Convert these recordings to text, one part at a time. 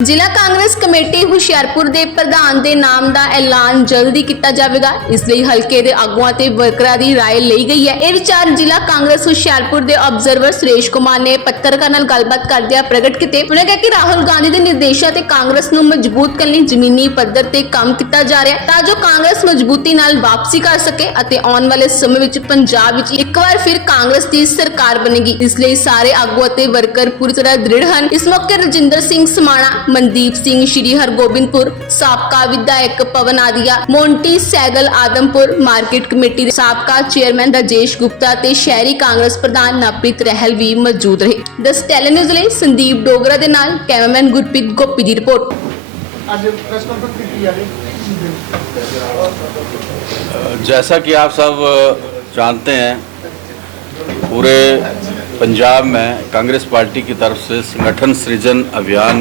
ਜ਼ਿਲ੍ਹਾ ਕਾਂਗਰਸ ਕਮੇਟੀ ਹੁਸ਼ਿਆਰਪੁਰ ਦੇ ਪ੍ਰਧਾਨ ਦੇ ਨਾਮ ਦਾ ਐਲਾਨ ਜਲਦੀ ਕੀਤਾ ਜਾਵੇਗਾ। ਇਸ ਲਈ ਹਲਕੇ ਦੇ ਆਗੂਆਂ ਤੇ ਵਰਕਰਾਂ ਦੀ ਰਾਏ ਲਈ ਗਈ ਹੈ। ਇਹ ਵਿਚਾਰ ਜ਼ਿਲ੍ਹਾ ਕਾਂਗਰਸ ਹੁਸ਼ਿਆਰਪੁਰ ਦੇ ਆਬਜ਼ਰਵਰ ਸੁਰੇਸ਼ ਕੁਮਾਰ ਨੇ ਪੱਤਰਕਾਰਾਂ ਨਾਲ ਗੱਲਬਾਤ ਕਰਦਿਆਂ ਪ੍ਰਗਟ ਕੀਤੇ। ਉਹਨਾਂ ਕਿਹਾ ਕਿ ਰਾਹੁਲ ਗਾਂਧੀ ਦੇ ਨਿਰਦੇਸ਼ਾਂ ਤੇ ਕਾਂਗਰਸ ਨੂੰ ਮਜ਼ਬੂਤ ਕਰਨ ਲਈ ਜ਼ਮੀਨੀ ਪੱਧਰ ਤੇ ਕੰਮ ਕੀਤਾ ਜਾ ਰਿਹਾ ਹੈ ਤਾਂ ਜੋ ਕਾਂਗਰਸ ਮਜ਼ਬੂਤੀ ਨਾਲ ਵਾਪਸੀ ਕਰ ਸਕੇ ਅਤੇ ਆਉਣ ਵਾਲੇ ਸਮੇਂ ਵਿੱਚ ਪੰਜਾਬ ਵਿੱਚ ਇੱਕ ਵਾਰ ਫਿਰ ਕਾਂਗਰਸ ਦੀ ਸਰਕਾਰ ਬਣੇਗੀ। ਇਸ ਲਈ ਸਾਰੇ ਆਗੂ ਅਤੇ ਵਰਕਰ ਪੂਰੀ ਤਰ੍ਹਾਂ ਦ੍ਰਿੜ ਹਨ। ਇਸ ਮੌਕੇ ਰਜਿੰਦਰ ਸਿੰਘ ਸਮਾਣਾ, मनदीप सिंह श्री हरगोबिंदपुर, साबका विधायक पवन आदिया, मोंटी सैगल आदमपुर, मार्केट कमेटी के साबका चेयरमैन राजेश गुप्ता ते शहरी कांग्रेस प्रधान नवप्रीत रहल भी मौजूद रहे। दस टेली न्यूज़ ਲਈ संदीप डोगरा दे नाल कैमरामैन गुरप्रीत गोपी ਦੀ रिपोर्ट। जैसा कि आप सब जानते हैं, पूरे पंजाब में कांग्रेस पार्टी की तरफ से संगठन सृजन अभियान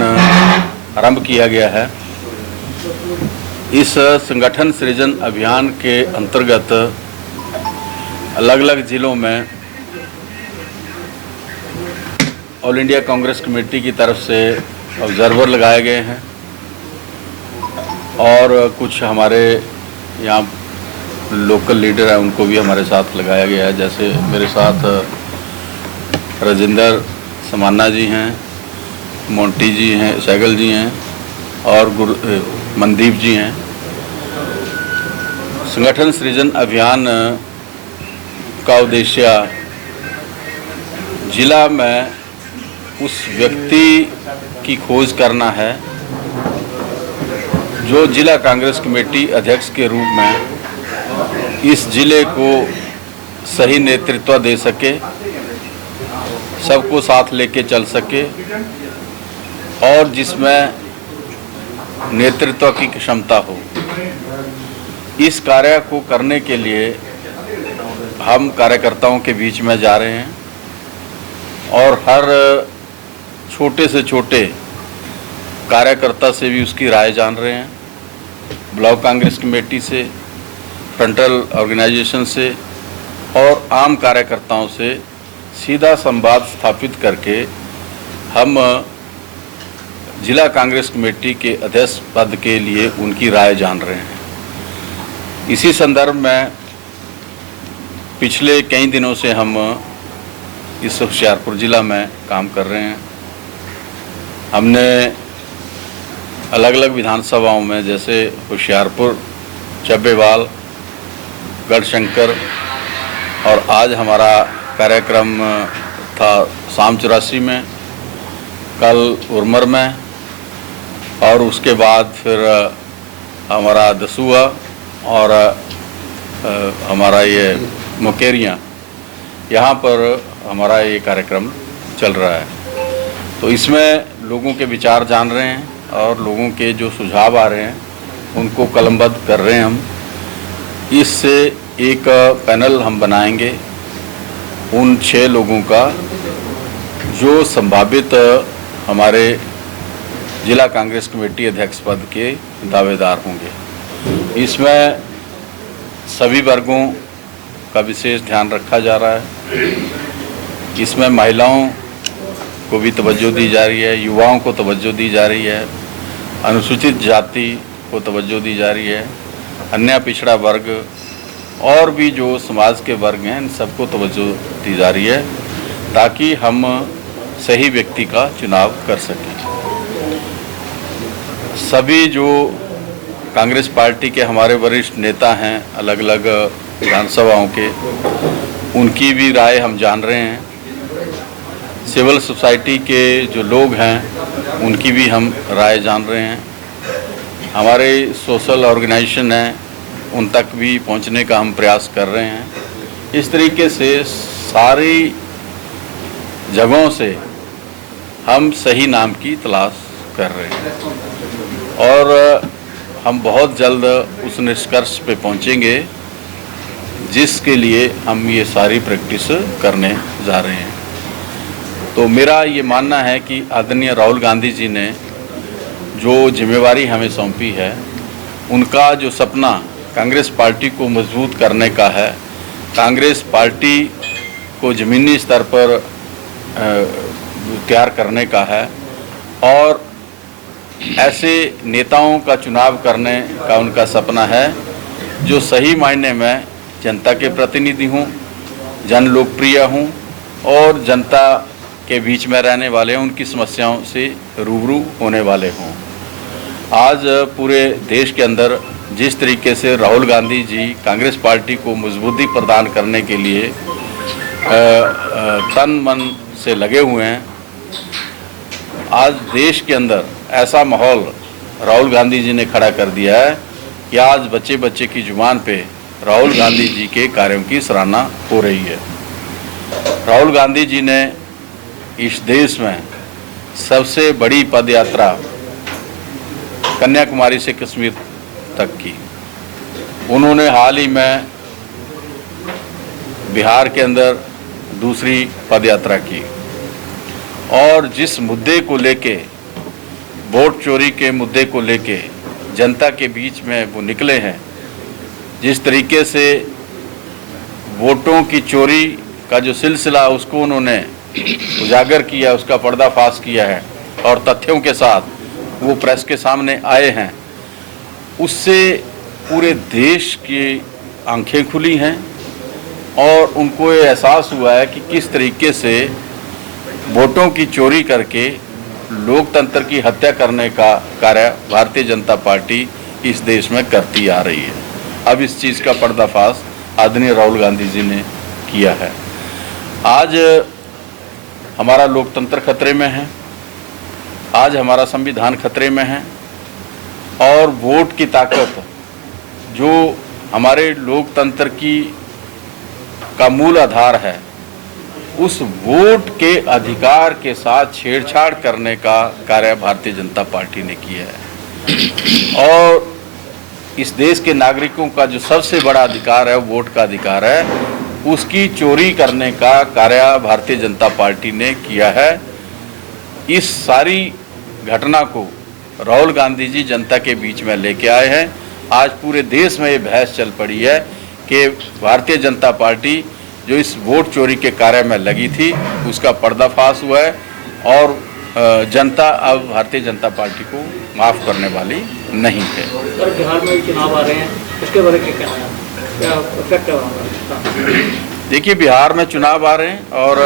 आरंभ किया गया है। इस संगठन सृजन अभियान के अंतर्गत अलग अलग ज़िलों में ऑल इंडिया कांग्रेस कमेटी की तरफ से ऑब्जर्वर लगाए गए हैं और कुछ हमारे यहाँ लोकल लीडर हैं उनको भी हमारे साथ लगाया गया है। जैसे मेरे साथ राजेंद्र समाना जी हैं, मोंटी जी हैं, सैगल जी हैं और मनदीप जी हैं। संगठन सृजन अभियान का उद्देश्य जिला में उस व्यक्ति की खोज करना है जो जिला कांग्रेस कमेटी अध्यक्ष के रूप में इस जिले को सही नेतृत्व दे सके, सबको साथ लेके चल सके और जिसमें नेतृत्व की क्षमता हो। इस कार्य को करने के लिए हम कार्यकर्ताओं के बीच में जा रहे हैं और हर छोटे से छोटे कार्यकर्ता से भी उसकी राय जान रहे हैं। ब्लॉक कांग्रेस कमेटी से, फ्रंटल ऑर्गेनाइजेशन से और आम कार्यकर्ताओं से सीधा संवाद स्थापित करके हम जिला कांग्रेस कमेटी के अध्यक्ष पद के लिए उनकी राय जान रहे हैं। इसी संदर्भ में पिछले कई दिनों से हम इस होशियारपुर ज़िला में काम कर रहे हैं। हमने अलग अलग विधानसभाओं में जैसे होशियारपुर, चब्बेवाल, गढ़शंकर और आज हमारा कार्यक्रम था शाम 84 में, कल उर्मर में और उसके बाद फिर हमारा दसूहा और हमारा ये मुकेरियाँ, यहाँ पर हमारा ये कार्यक्रम चल रहा है। तो इसमें लोगों के विचार जान रहे हैं और लोगों के जो सुझाव आ रहे हैं उनको कलमबद्ध कर रहे हैं हम। इससे एक पैनल हम बनाएंगे उन 6 लोगों का जो संभावित हमारे जिला कांग्रेस कमेटी अध्यक्ष पद के दावेदार होंगे। इसमें सभी वर्गों का विशेष ध्यान रखा जा रहा है। इसमें महिलाओं को भी तवज्जो दी जा रही है, युवाओं को तवज्जो दी जा रही है, अनुसूचित जाति को तवज्जो दी जा रही है, अन्य पिछड़ा वर्ग और भी जो समाज के वर्ग हैं इन सबको तवज्जो दी जा रही है ताकि हम सही व्यक्ति का चुनाव कर सकें। सभी जो कांग्रेस पार्टी के हमारे वरिष्ठ नेता हैं अलग अलग विधानसभाओं के, उनकी भी राय हम जान रहे हैं। सिविल सोसाइटी के जो लोग हैं उनकी भी हम राय जान रहे हैं। हमारे सोशल ऑर्गेनाइजेशन हैं उन तक भी पहुंचने का हम प्रयास कर रहे हैं। इस तरीके से सारी जगहों से हम सही नाम की तलाश कर रहे हैं और हम बहुत जल्द उस निष्कर्ष पे पहुंचेंगे जिसके लिए हम ये सारी प्रैक्टिस करने जा रहे हैं। तो मेरा ये मानना है कि आदरणीय राहुल गांधी जी ने जो जिम्मेवारी हमें सौंपी है, उनका जो सपना कांग्रेस पार्टी को मजबूत करने का है, कांग्रेस पार्टी को ज़मीनी स्तर पर तैयार करने का है और ऐसे नेताओं का चुनाव करने का उनका सपना है जो सही मायने में जनता के प्रतिनिधि हों, जन लोकप्रिय हों और जनता के बीच में रहने वाले हों, उनकी समस्याओं से रूबरू होने वाले हों। आज पूरे देश के अंदर जिस तरीके से राहुल गांधी जी कांग्रेस पार्टी को मजबूती प्रदान करने के लिए तन मन से लगे हुए हैं, आज देश के अंदर ऐसा माहौल राहुल गांधी जी ने खड़ा कर दिया है कि आज बच्चे बच्चे की जुबान पे राहुल गांधी जी के कार्यों की सराहना हो रही है। राहुल गांधी जी ने इस देश में सबसे बड़ी पदयात्रा कन्याकुमारी से कश्मीर तक की। उन्होंने हाल ही में बिहार के अंदर दूसरी पदयात्रा की और जिस मुद्दे को लेके, वोट चोरी के मुद्दे को लेके जनता के बीच में वो निकले हैं, जिस तरीके से वोटों की चोरी का जो सिलसिला उसको उन्होंने उजागर किया, उसका पर्दाफाश किया है और तथ्यों के साथ वो प्रेस के सामने आए हैं, उससे पूरे देश की आंखें खुली हैं और उनको ये एहसास हुआ है कि किस तरीके से वोटों की चोरी करके लोकतंत्र की हत्या करने का कार्य भारतीय जनता पार्टी इस देश में करती आ रही है। अब इस चीज़ का पर्दाफाश आदरणीय राहुल गांधी जी ने किया है। आज हमारा लोकतंत्र खतरे में है, आज हमारा संविधान खतरे में है और वोट की ताकत जो हमारे लोकतंत्र की का मूल आधार है, उस वोट के अधिकार के साथ छेड़छाड़ करने का कार्य भारतीय जनता पार्टी ने किया है। और इस देश के नागरिकों का जो सबसे बड़ा अधिकार है, वोट का अधिकार है, उसकी चोरी करने का कार्य भारतीय जनता पार्टी ने किया है। इस सारी घटना को राहुल गांधी जी जनता के बीच में लेके आए हैं। आज पूरे देश में ये बहस चल पड़ी है कि भारतीय जनता पार्टी जो इस वोट चोरी के कार्य में लगी थी उसका पर्दाफाश हुआ है और जनता अब भारतीय जनता पार्टी को माफ़ करने वाली नहीं है। सर, बिहार में चुनाव आ रहे हैं, उसके बारे में क्या इफेक्ट है? देखिए, बिहार में चुनाव आ रहे हैं और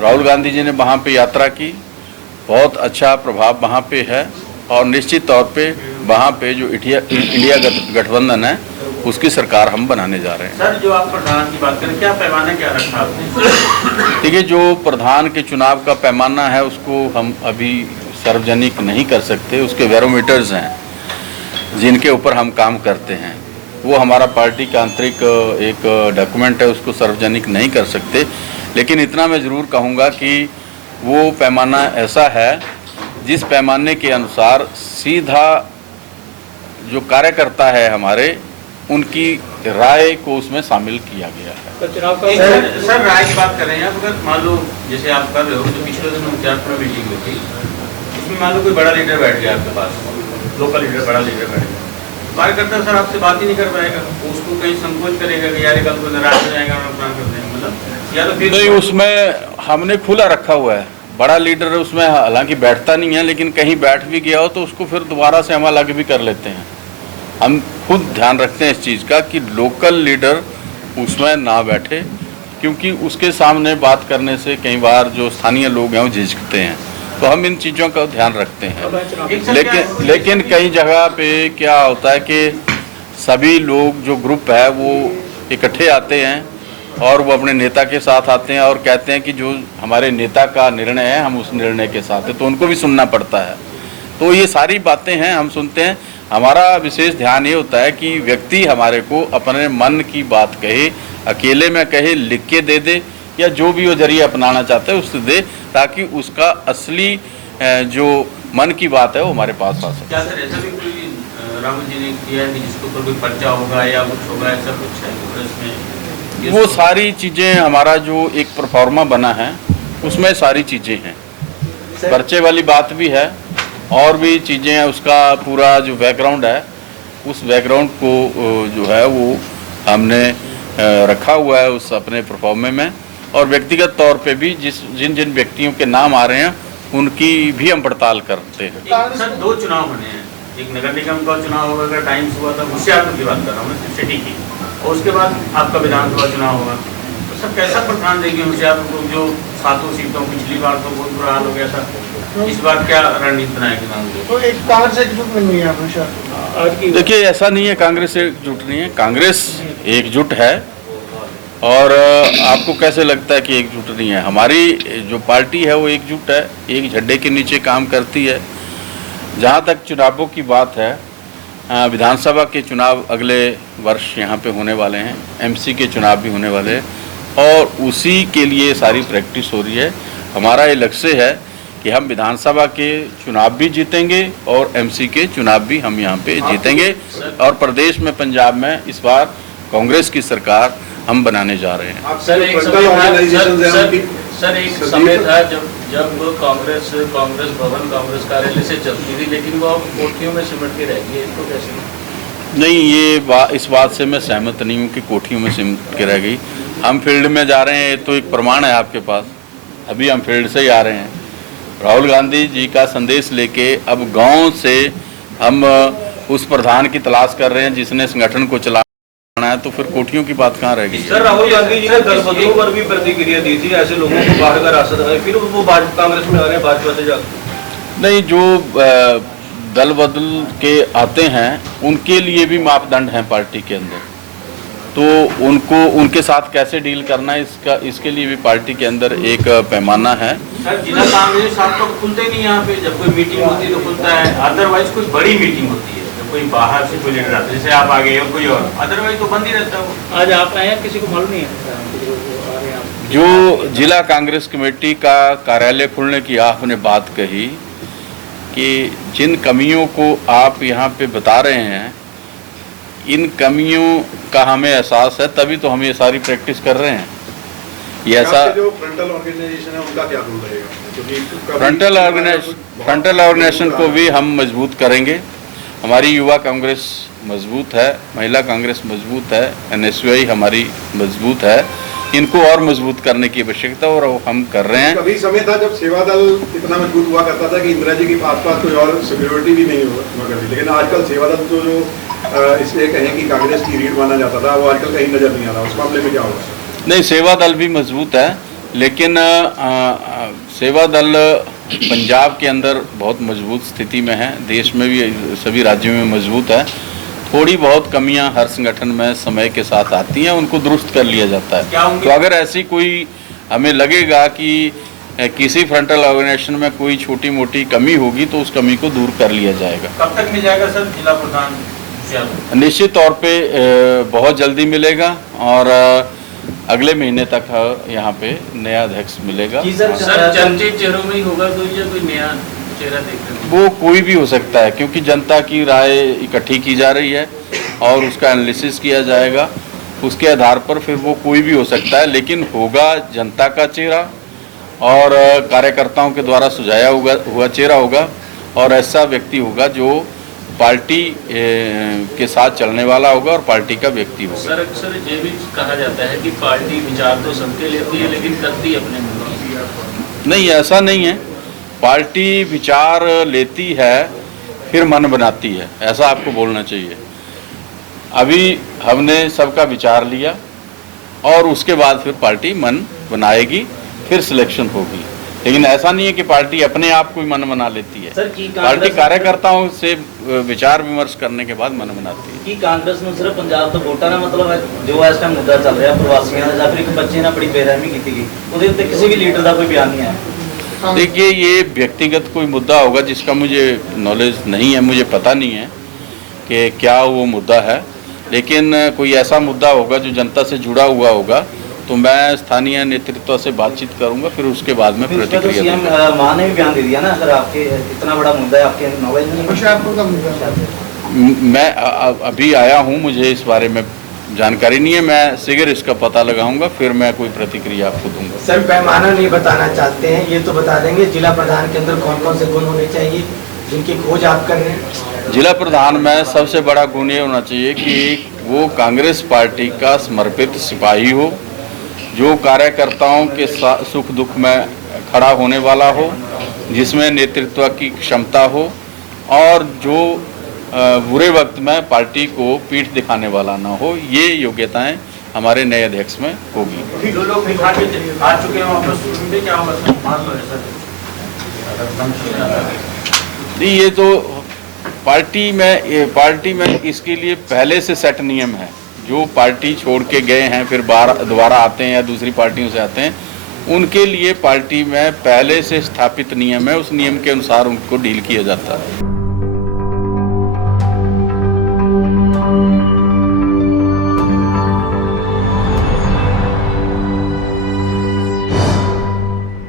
राहुल गांधी जी ने वहाँ पे यात्रा की, बहुत अच्छा प्रभाव वहाँ पे है और निश्चित तौर पे वहाँ पे जो इंडिया गठबंधन है उसकी सरकार हम बनाने जा रहे हैं। सर, जो आप प्रधान की बात करें, क्या पैमाना क्या रखा आपने? देखिए, जो प्रधान के चुनाव का पैमाना है उसको हम अभी सार्वजनिक नहीं कर सकते। उसके बैरोमीटर्स हैं जिनके ऊपर हम काम करते हैं, वो हमारा पार्टी का आंतरिक एक डॉक्यूमेंट है, उसको सार्वजनिक नहीं कर सकते। लेकिन इतना मैं ज़रूर कहूँगा कि वो पैमाना ऐसा है जिस पैमाने के अनुसार सीधा जो कार्यकर्ता है हमारे, उनकी राय को उसमें शामिल किया गया है। तो चुनाव का सर, राय की बात कर रहे हैं आप। अगर मान लो जैसे आप कर रहे हो, जो पिछले दिन उनचासपुर में मीटिंग हुई थी, उसमें मान लो कोई बड़ा लीडर बैठ गया आपके पास, लोकल लीडर, बड़ा लीडर बैठ गया, कार्यकर्ता सर आपसे बात ही नहीं कर पाएगा, उसको कहीं संकोच करेगा कि यार कल को नाराज हो जाएगा और अपना कर देंगे, मतलब या तो फिर नहीं, उसमें हमने खुला रखा हुआ है। बड़ा लीडर उसमें हालांकि बैठता नहीं है, लेकिन कहीं बैठ भी गया हो तो उसको फिर दोबारा से हम अलग भी कर लेते हैं। हम खुद ध्यान रखते हैं इस चीज़ का कि लोकल लीडर उसमें ना बैठे, क्योंकि उसके सामने बात करने से कई बार जो स्थानीय लोग हैं वो झिझकते हैं। तो हम इन चीज़ों का ध्यान रखते हैं। लेकिन कई जगह पे क्या होता है कि सभी लोग जो ग्रुप है वो इकट्ठे आते हैं और वो अपने नेता के साथ आते हैं और कहते हैं कि जो हमारे नेता का निर्णय है हम उस निर्णय के साथ हैं, तो उनको भी सुनना पड़ता है। तो ये सारी बातें हैं, हम सुनते हैं। हमारा विशेष ध्यान ये होता है कि व्यक्ति हमारे को अपने मन की बात कहे, अकेले में कहे, लिख के दे दे, या जो भी वो जरिए अपनाना चाहता है उससे दे, ताकि उसका असली जो मन की बात है वो हमारे पास आ सके। क्या सर ऐसा भी कोई राहुल जी ने किया है कि जिसके ऊपर कोई पर्चा होगा या कुछ होगा, ऐसा कुछ है इसमें? वो सारी चीज़ें, हमारा जो एक प्रोफार्मा बना है उसमें सारी चीज़ें हैं, पर्चे वाली बात भी है और भी चीज़ें हैं। उसका पूरा जो बैकग्राउंड है, उस बैकग्राउंड को जो है वो हमने रखा हुआ है उस अपने प्रोफार्मे में। और व्यक्तिगत तौर पे भी जिन जिन व्यक्तियों के नाम आ रहे हैं उनकी भी हम पड़ताल करते हैं। सर 2 चुनाव होने हैं, एक नगर निगम का चुनाव होगा, अगर टाइम्स हुआ था, होशियारपुर की बात कर रहा हूँ मैं, सिटी की, और उसके बाद आपका विधानसभा चुनाव होगा। तो सर कैसा प्रधान देंगे होशियारपुर को, जो 7 सीटों, पिछली बार तो बहुत बुरा हाल हो गया था, इस बार क्या रणनीति बनाएगी? तो एक कांग्रेस एकजुट नहीं हुई है होशियारपुर। आज की देखिए, ऐसा नहीं है कांग्रेस एकजुट नहीं है, कांग्रेस एकजुट है। और आपको कैसे लगता है कि एकजुट नहीं है? हमारी जो पार्टी है वो एकजुट है, एक झंडे के नीचे काम करती है। जहाँ तक चुनावों की बात है, विधानसभा के चुनाव अगले वर्ष यहाँ पे होने वाले हैं, एमसी के चुनाव भी होने वाले हैं, और उसी के लिए सारी प्रैक्टिस हो रही है। हमारा ये लक्ष्य है कि हम विधानसभा के चुनाव भी जीतेंगे और एमसी के चुनाव भी हम यहाँ पे जीतेंगे, और प्रदेश में, पंजाब में इस बार कांग्रेस की सरकार हम बनाने जा रहे हैं। सर एक समय था, सर एक समय था जब कांग्रेस भवन, कांग्रेस कार्यालय से चलती थी, लेकिन वो अब कोठियों में सिमट के रह गई है, इसको कैसे? नहीं, इस बात से मैं सहमत नहीं हूँ कि कोठियों में सिमट के रह गई। हम फील्ड में जा रहे हैं, ये तो एक प्रमाण है आपके पास। अभी हम फील्ड से ही आ रहे हैं। राहुल गांधी जी का संदेश लेके अब गांव से हम उस प्रधान की तलाश कर रहे हैं जिसने संगठन को चलाना है, तो फिर कोठियों की बात कहाँ रहेगी? सर राहुल गांधी जी ने दल बदलू पर भी प्रतिक्रिया दी थी, ऐसे लोगों को बाहर का रास्ता है, फिर वो कांग्रेस में आ रहे हैं, भाजपा से जाकर। नहीं, जो दल बदल के आते हैं उनके लिए भी मापदंड हैं पार्टी के अंदर, तो उनके साथ कैसे डील करना है इसके लिए भी पार्टी के अंदर एक पैमाना है। सर जिला कांग्रेस आप तो खुलते नहीं यहाँ पे, जब कोई मीटिंग होती है तो खुलता है, अदरवाइज कोई बड़ी मीटिंग होती है, कोई बाहर से कोई लीडर आता है, जैसे आप आ गए और कोई और, अदरवाइज तो बंद ही रहता है वो। आज आप आए हैं, किसी को मालूम नहीं है? जो जिला कांग्रेस कमेटी का कार्यालय खुलने की आपने बात कही कि जिन कमियों को आप यहाँ पे बता रहे हैं, इन कमियों का हमें एहसास है, तभी तो हम ये सारी प्रैक्टिस कर रहे हैं। ये ऐसा जो फ्रंटल ऑर्गेनाइजेशन है उनका क्या रोल रहेगा? क्योंकि फ्रंटल ऑर्गेनाइजेशन को भी हम मजबूत करेंगे। हमारी युवा कांग्रेस मजबूत है, महिला कांग्रेस मजबूत है, NSUI हमारी मजबूत है, इनको और मजबूत करने की आवश्यकता और हम कर रहे हैं। कभी समय था जब सेवा दल इतना मजबूत हुआ करता था कि इंदिरा जी के आसपास कोई और सिक्योरिटी भी नहीं हुआ करती, लेकिन आजकल सेवा दल तो जो इसलिए कहें कि कांग्रेस की रीढ़ माना जाता था, वो आजकल कहीं नजर नहीं आ रहा। उस मामले में क्या होगा? नहीं, सेवा दल भी मजबूत है, लेकिन सेवा दल पंजाब के अंदर बहुत मजबूत स्थिति में है, देश में भी सभी राज्यों में मजबूत है। थोड़ी बहुत कमियां हर संगठन में समय के साथ आती हैं, उनको दुरुस्त कर लिया जाता है। तो अगर ऐसी कोई हमें लगेगा कि किसी फ्रंटल ऑर्गेनाइजेशन में कोई छोटी मोटी कमी होगी तो उस कमी को दूर कर लिया जाएगा। कब तक मिल जाएगा सर जिला प्रधान? निश्चित तौर पे बहुत जल्दी मिलेगा और अगले महीने तक यहाँ पे नया अध्यक्ष मिलेगा। सर चर्चित चेहरों में ही होगा कोई, या कोई नया चेहरा देखते हैं? वो कोई भी हो सकता है, क्योंकि जनता की राय इकट्ठी की जा रही है और उसका एनालिसिस किया जाएगा, उसके आधार पर फिर वो कोई भी हो सकता है, लेकिन होगा जनता का चेहरा और कार्यकर्ताओं के द्वारा सुझाया हुआ चेहरा होगा, और ऐसा व्यक्ति होगा जो पार्टी के साथ चलने वाला होगा और पार्टी का व्यक्ति होगा। सर अक्सर ये भी कहा जाता है कि पार्टी विचार तो सबके लेती है, लेकिन करती अपने मुंह। नहीं, ऐसा नहीं है। पार्टी विचार लेती है फिर मन बनाती है, ऐसा आपको बोलना चाहिए। अभी हमने सबका विचार लिया और उसके बाद फिर पार्टी मन बनाएगी, फिर सिलेक्शन होगी, लेकिन ऐसा नहीं है कि पार्टी अपने आप को ही मन बना लेती है। पार्टी कार्यकर्ताओं से विचार विमर्श करने के बाद मन बनाती है। कि कांग्रेस में सिर्फ पंजाब तो वोटा ना मतलब है जो इस टाइम मुद्दा चल रहा प्रवासियों का, फिर एक बच्चे ने बड़ी बेरहमी की थी, ਉਹਦੇ ਉੱਤੇ किसी भी लीडर का कोई बयान नहीं आया। देखिए, ये व्यक्तिगत कोई मुद्दा होगा जिसका मुझे नॉलेज नहीं है, मुझे पता नहीं है कि क्या वो मुद्दा है, लेकिन कोई ऐसा मुद्दा होगा जो जनता से जुड़ा हुआ होगा तो मैं स्थानीय नेतृत्व से बातचीत करूंगा, फिर उसके बाद में प्रतिक्रिया दूंगा। मां ने भी बयान दे दिया ना, अगर आपके इतना बड़ा मुद्दा है आपके नॉलेज में होशियारपुर का मुद्दा। मैं अभी आया हूं, मुझे इस बारे में जानकारी नहीं है, मैं शीघ्र इसका पता लगाऊंगा, फिर मैं कोई प्रतिक्रिया आपको दूंगा। सर पैमाना नहीं बताना चाहते हैं, ये तो बता देंगे जिला प्रधान के अंदर कौन कौन से गुण होने चाहिए जिनकी खोज आप कर रहे हैं? जिला प्रधान में सबसे बड़ा गुण ये होना चाहिए कि वो कांग्रेस पार्टी का समर्पित सिपाही हो, जो कार्यकर्ताओं के सुख दुख में खड़ा होने वाला हो, जिसमें नेतृत्व की क्षमता हो और जो बुरे वक्त में पार्टी को पीठ दिखाने वाला ना हो, ये योग्यताएं हमारे नए अध्यक्ष में होगी। जो लोग निकाल के आ चुके हैं वापस उनके क्या होगा मान लो सर? नहीं, ये तो पार्टी में इसके लिए पहले से सेट नियम है। जो पार्टी छोड़ के गए हैं फिर दोबारा आते हैं या दूसरी पार्टियों से आते हैं, उनके लिए पार्टी में पहले से स्थापित नियम है, उस नियम के अनुसार उनको डील किया जाता है।